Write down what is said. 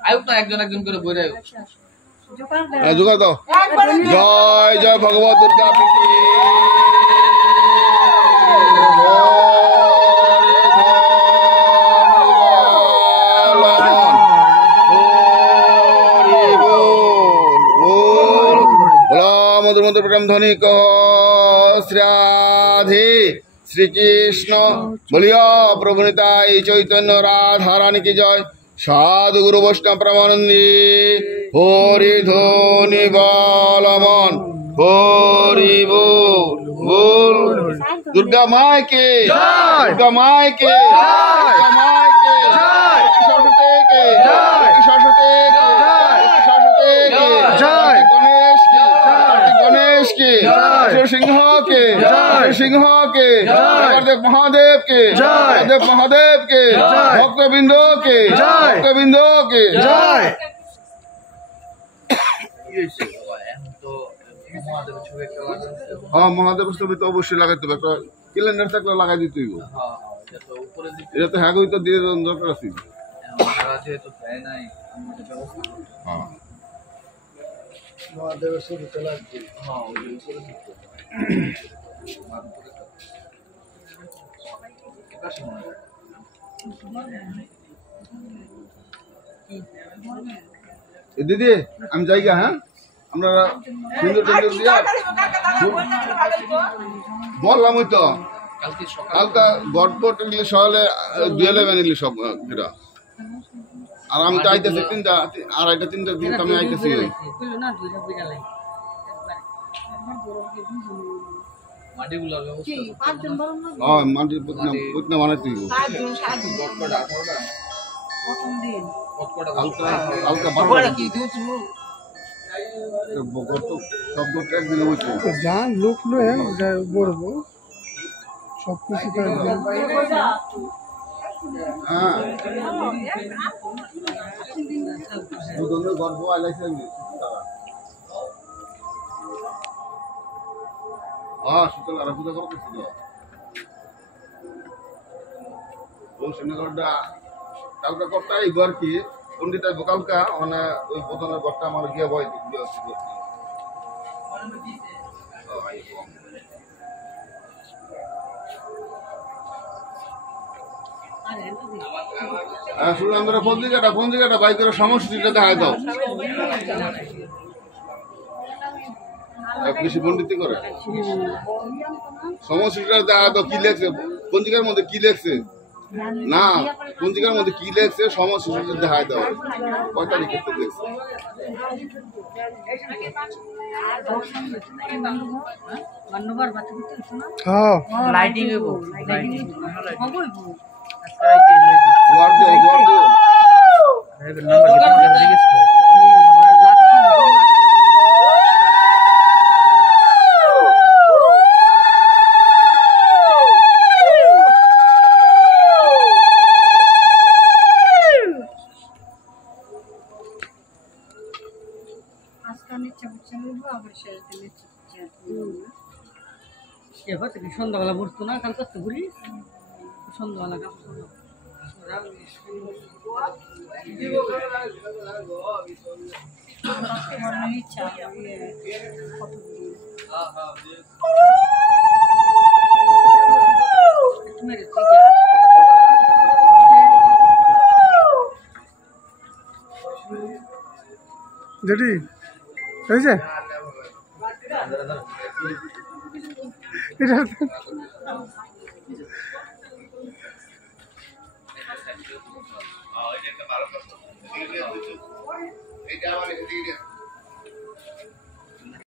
আয়ুক না একজন একজন করে বই আয়ুক জোগাড় দাও জয় জয় ভগবত দুর্গা প্রীতি মধুর মধুর প্রেম ধ্বনি কহ শ্রী শ্রীকৃষ্ণ বলিয়া প্রভু নিতাই চৈতন্য রাধা রানী কি জয় সাধু গুরু বৈষ্ণব প্রেমানন্দী হরি ধ্বনি বলমন হরি বল বল দুর্গা মায় কে দুর্গা মায় কে দুর্গা মায় কে সরস্বতী কে সরস্বতী কে সরস্বতী কে জয় গণেশ কে गणेश के श्री सिंह के सिंह के महादेव के महादेव के भक्त बिंदु के हाँ महादेव छवि तो अवश्य लागाইতে হবে একটা ক্যালেন্ডার থাকলে লাগাই দিতে হইব এটা তো হ্যাঁ তো দিয়ে দরকার আছে হ্যাঁ महादेव से चला हाँ दीदी हम जाएगा हाँ আমরা সুন্দর সুন্দর দিয়া বললাম ওই তো কালকে গড়পট নিলে সকালে দুয়েলে বানিলি সব এটা আর আমি তো আইতেছি তিনটা আড়াইটা তিনটা দিন আমি আইতেছি মাটির পুতনা বানাইতে যান লোক লয়ে বলবো সব কিছু হ্যাঁ গর্ব আলাইছে শীতল আর পূজা করতেছিল কালকা করতাই ঘর কি পন্ডিতাই কালকা মানে ওই প্রথমের ঘরটা আমার গিয়ে বয় সুরেন্দ্র পঞ্জিকাটা বাই করে সমষ্টিটা দেখায় দাও কৃষি পণ্ডিত করে সমষ্টিটা দেখা দাও কি লেখছে পঞ্জিকার মধ্যে কি লেখছে না পঞ্জিকার মধ্যে কি লেখছে সমষ্টিটা দেখায় দাও কয় তারিখে লেখছে লাইটিং সন্ধ্যাবেলা বসতো না কাল করতে বলি সন্ধ্যাবেলা যেটি হয়েছে এটা এটা